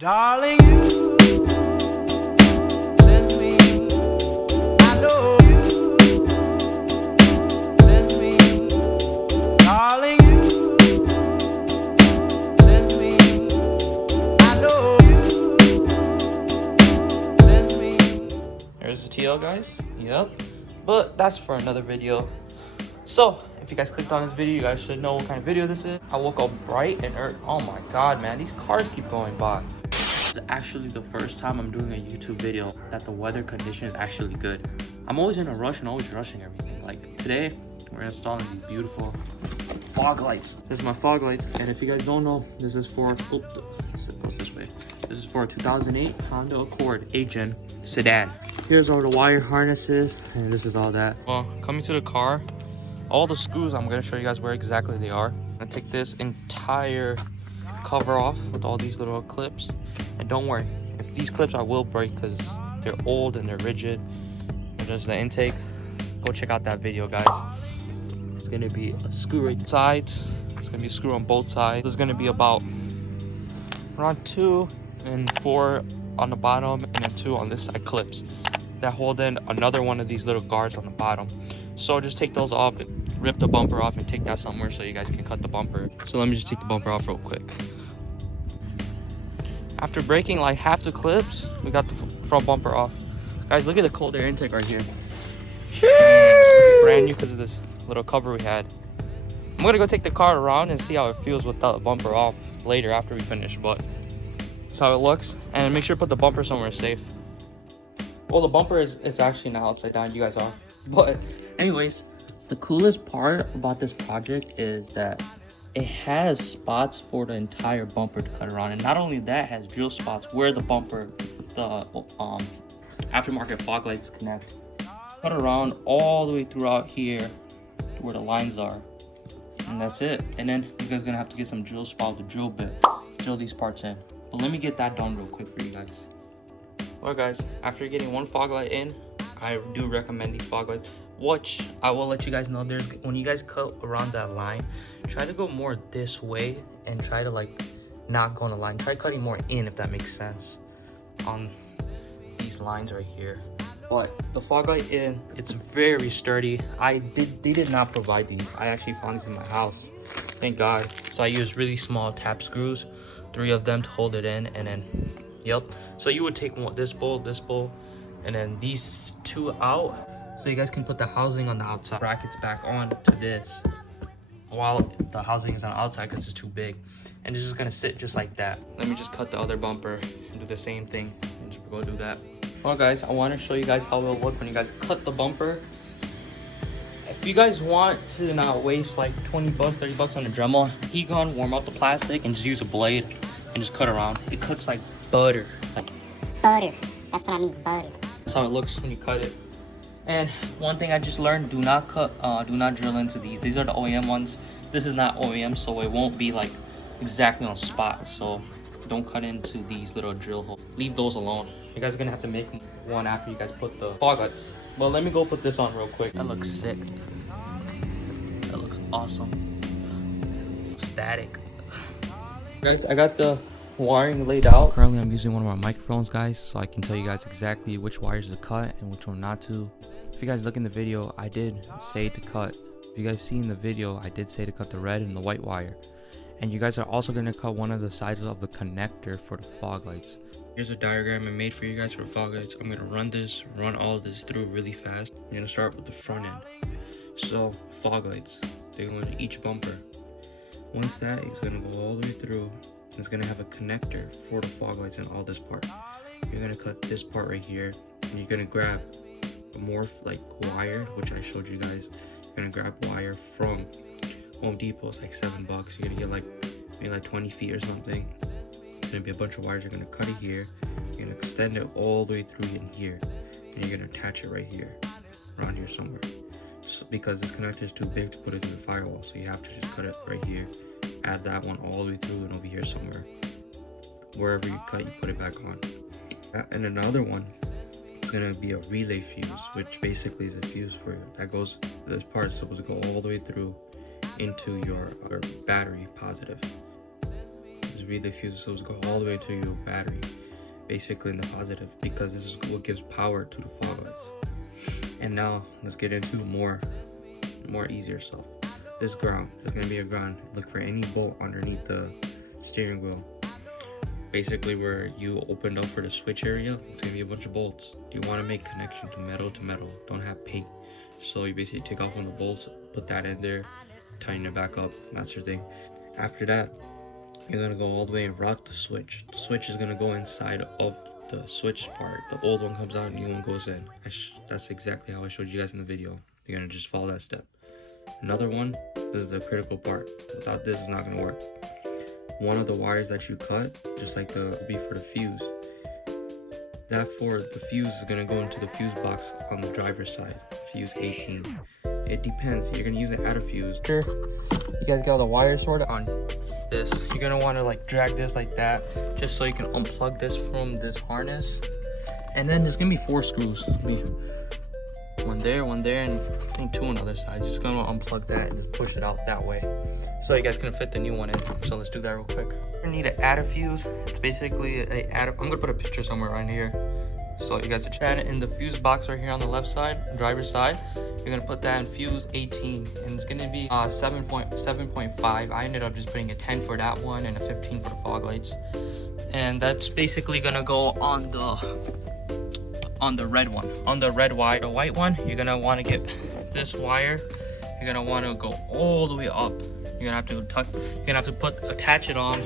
Darling, you send me, I know you send me, darling, you send me, I know you send me. There's the TL, guys. Yep. But that's for another video. So, if you guys clicked on this video, you guys should know what kind of video this is. I woke up bright and early. Oh my god, man. These cars keep going by. This is actually the first time I'm doing a YouTube video that the weather condition is actually good. I'm always in a rush and always rushing everything. Like today, we're installing these beautiful fog lights. There's my fog lights. And if you guys don't know, this is for, let's go this way. This is for a 2008 Honda Accord 8-Gen sedan. Here's all the wire harnesses, and this is all that. Well, coming to the car, all the screws, I'm gonna show you guys where exactly they are. I'm gonna take this entire cover off with all these little clips. And don't worry, if these clips I will break because they're old and they're rigid. There's the intake. Go check out that video, guys. It's gonna be a screw right sides. It's gonna be a screw on both sides. There's gonna be about around 2 and 4 on the bottom, and then 2 on this side clips that hold in another one of these little guards on the bottom. So just take those off and rip the bumper off and take that somewhere so you guys can cut the bumper. So let me just take the bumper off real quick. After breaking like half the clips, we got the front bumper off. Guys, look at the cold air intake right here. It's brand new because of this little cover we had. I'm gonna go take the car around and see how it feels without the bumper off later after we finish, but that's how it looks. And make sure to put the bumper somewhere safe. Well, the bumper it's actually now upside down, you guys are. But anyways, the coolest part about this project is that it has spots for the entire bumper to cut around. And not only that, it has drill spots where the bumper, the aftermarket fog lights connect. Cut around all the way throughout here to where the lines are. And that's it. And then you guys are gonna have to get some drill spot with the drill bit. Drill these parts in. But let me get that done real quick for you guys. Well guys, after getting one fog light in, I do recommend these fog lights. Which I will let you guys know, there's when you guys cut around that line, try to go more this way and try to like not go on the line. Try cutting more in, if that makes sense, on these lines right here. But the fog light in, it's very sturdy. They did not provide these. I actually found these in my house, thank God. So I used really small tap screws, 3 of them to hold it in, and then yep. So you would take this bowl, and then these 2 out. So you guys can put the housing on the outside, brackets back on to this, while the housing is on the outside because it's too big. And this is gonna sit just like that. Let me just cut the other bumper and do the same thing and just go do that. Well guys, I want to show you guys how it'll look when you guys cut the bumper. If you guys want to not waste like 20 bucks, 30 bucks on a Dremel heat gun, warm up the plastic and just use a blade and just cut around. It cuts like butter. Butter. That's what I mean, butter. That's how it looks when you cut it. And one thing I just learned, do not drill into these. These are the OEM ones. This is not OEM, so it won't be like exactly on spot. So don't cut into these little drill holes. Leave those alone. You guys are gonna have to make one after you guys put the fog lights. Well, let me go put this on real quick. That looks sick. That looks awesome. Static. Guys, I got the wiring laid out. Currently I'm using one of my microphones, guys, so I can tell you guys exactly which wires to cut and which one not to. If you guys look in the video, I did say to cut. If you guys see in the video, I did say to cut the red and the white wire. And you guys are also going to cut one of the sides of the connector for the fog lights. Here's a diagram I made for you guys for fog lights. I'm going to run all of this through really fast. I'm going to start with the front end. So fog lights, they go into each bumper. Once that is going to go all the way through, it's going to have a connector for the fog lights in all this part. You're going to cut this part right here, and you're going to grab more like wire, which I showed you guys. You're going to grab wire from Home Depot. It's like $7. You're going to get like maybe like 20 feet or something. There's going to be a bunch of wires. You're going to cut it here. You're going to extend it all the way through in here, and you're going to attach it right here, around here somewhere. So, because this connector is too big to put it through the firewall, so you have to just cut it right here. Add that one all the way through and over here somewhere. Wherever you cut, you put it back on. And another one is going to be a relay fuse, which basically is a fuse for that goes, this part is supposed to go all the way through into your battery positive. is relay fuses, so go all the way to your battery, basically in the positive, because this is what gives power to the fog lights. And now let's get into more easier stuff. This ground, there's gonna be a ground. Look for any bolt underneath the steering wheel. Basically where you opened up for the switch area, it's gonna be a bunch of bolts. You wanna make connection to metal, don't have paint. So you basically take off one of the bolts, put that in there, tighten it back up, that's your thing. After that, you're gonna go all the way and route the switch. The switch is gonna go inside of the switch part. The old one comes out, new one goes in. That's exactly how I showed you guys in the video. You're gonna just follow that step. Another one, this is the critical part. Without this, it's not gonna work. One of the wires that you cut, just like the be for the fuse, that for the fuse is gonna go into the fuse box on the driver's side, fuse 18. It depends, you're gonna use an adder fuse. Here, you guys got all the wires sorted on this. You're gonna wanna like drag this like that, just so you can unplug this from this harness. And then there's gonna be 4 screws. One there, and I think 2 on the other side. Just gonna unplug that and just push it out that way, so you guys can fit the new one in. So let's do that real quick. You're gonna need an adder fuse. It's basically a adder. I'm gonna put a picture somewhere right here, so you guys can add it in the fuse box right here on the left side, driver's side. You're gonna put that in fuse 18, and it's gonna be 7.5. I ended up just putting a 10 for that one and a 15 for the fog lights, and that's basically gonna go on the red one. On the red wire, the white one, you're gonna want to get this wire. You're gonna want to go all the way up. You're gonna have to attach it on.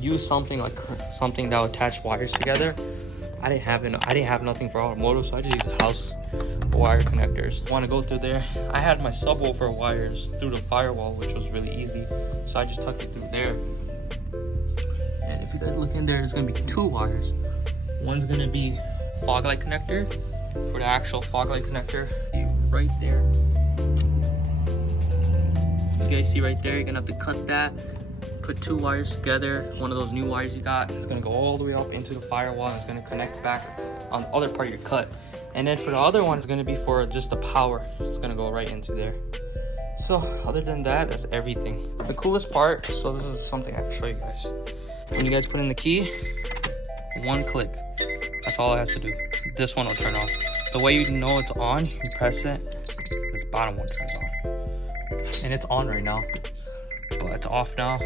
Use something that will attach wires together. I didn't have nothing for automotive, so I just used house wire connectors. Want to go through there. I had my subwoofer wires through the firewall, which was really easy, so I just tucked it through there. And if you guys look in there, there's gonna be 2 wires. One's gonna be fog light connector for the actual fog light connector right there. You guys see right there, you're gonna have to cut that, put 2 wires together. One of those new wires you got is gonna go all the way up into the firewall, and it's gonna connect back on the other part you cut. And then for the other one, it's gonna be for just the power. It's gonna go right into there. So other than that, that's everything. The coolest part, so this is something I can show you guys. When you guys put in the key, 1 click. That's all it has to do. This one will turn off. The way you know it's on, you press it, this bottom one turns on. And it's on right now, but it's off now.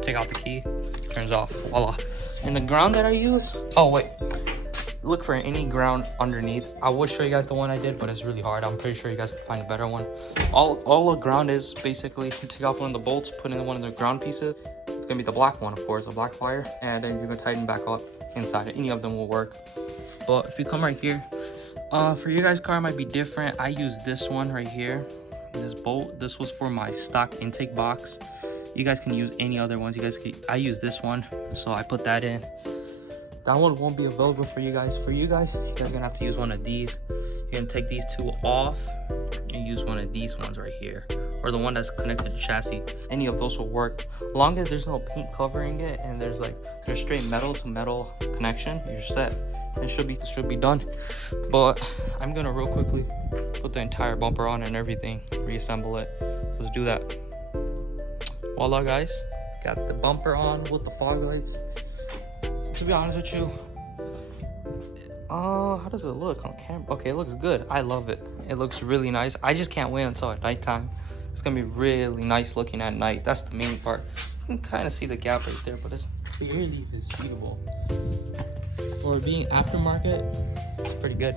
Take out the key, turns off, voila. And the ground that I use, oh wait, look for any ground underneath. I would show you guys the one I did, but it's really hard. I'm pretty sure you guys can find a better one. All the ground is basically, you take off one of the bolts, put in one of the ground pieces. It's gonna be the black one, of course, the black wire, and then you're gonna tighten back up inside. Any of them will work. But if you come right here, for your guys' car it might be different. I use this one right here, this bolt. This was for my stock intake box. You guys can use any other ones. I use this one, so I put that in. That one won't be available for you guys. You guys are gonna have to use one of these. You're gonna take these 2 off and use one of these ones right here, or the one that's connected to chassis. Any of those will work, as long as there's no paint covering it and there's straight metal to metal connection. You're set. It should be done. But I'm gonna real quickly put the entire bumper on and everything, reassemble it. So let's do that. Voila, guys, got the bumper on with the fog lights. To be honest with you, how does it look on camera? Okay, it looks good. I love it. It looks really nice. I just can't wait until at nighttime. It's gonna be really nice looking at night. That's the main part. You can kind of see the gap right there, but it's barely visible. For being aftermarket, it's pretty good.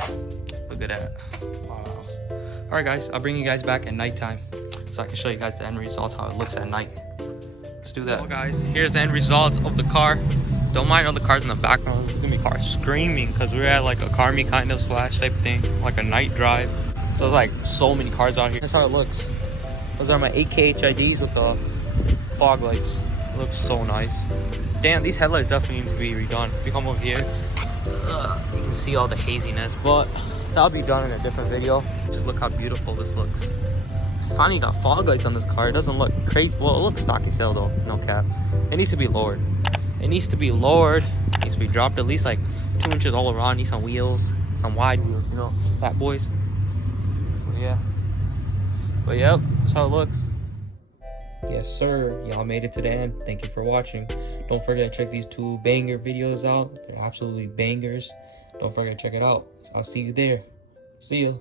Look at that. Wow. All right, guys, I'll bring you guys back at nighttime so I can show you guys the end results, how it looks at night. Let's do that. Well, guys, here's the end results of the car. Don't mind all the cars in the background. There's gonna be cars screaming because we're at like a car meet kind of slash type thing, like a night drive. So there's like so many cars out here. That's how it looks. Those are my 8K HIDs with the fog lights. It looks so nice. Damn, these headlights definitely need to be redone. If you come over here, you can see all the haziness, but that'll be done in a different video. Just look how beautiful this looks. Finally got fog lights on this car. It doesn't look crazy. Well, it looks stocky still though, no cap. It needs to be lowered. It needs to be lowered. It needs to be dropped at least like 2 inches all around. Need some wheels, some wide wheels, you know, fat boys. But yeah. But yep, that's how it looks. Yes, sir. Y'all made it to the end. Thank you for watching. Don't forget to check these 2 banger videos out. They're absolutely bangers. Don't forget to check it out. I'll see you there. See ya.